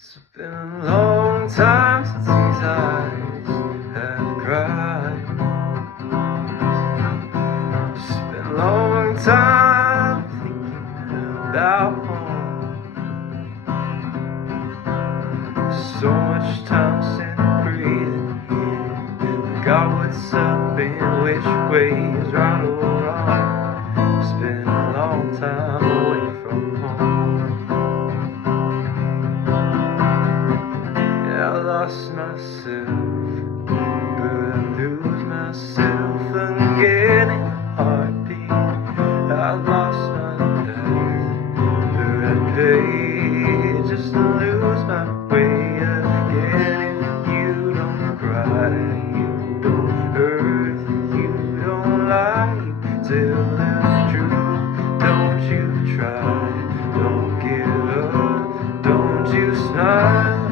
It's been a long time since these eyes have cried. It's been a long time thinking about home. So much time spent breathing in. God, what's up and which way is right or wrong? It's been a long time away from home. I lost myself, but I lose myself again in a heartbeat. I lost my life, but I'd pay just to lose my way again. If you don't cry, you don't hurt, you don't lie, tell the truth, don't you try, don't give up, don't you smile.